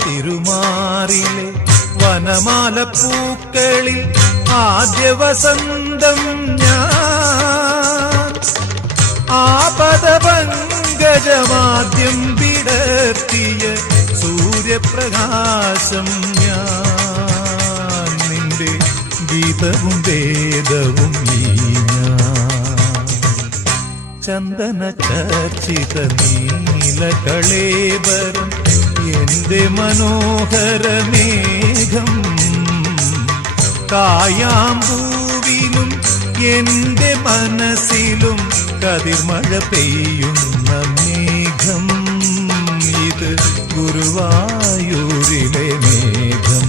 തിരുമാറിലെ വനമാല പൂക്കളിൽ ആദ്യ വസന്തം ഞാൻ ആപദപങ്കജമാദ്യം വിടർത്തിയ സൂര്യപ്രകാശം ഞാൻ നിന്റെ ഗീതവും വേദവും ഈ ഞാൻ ചന്ദന ചർച്ചിത നീലകളേബരം എന്റെ മനോഹരമേഘം കായാമ്പൂവിലും എന്റെ മനസ്സിലും കതിർമഴ പെയ്യുന്ന മേഘം ഇത് ഗുരുവായൂരിലെ മേഘം.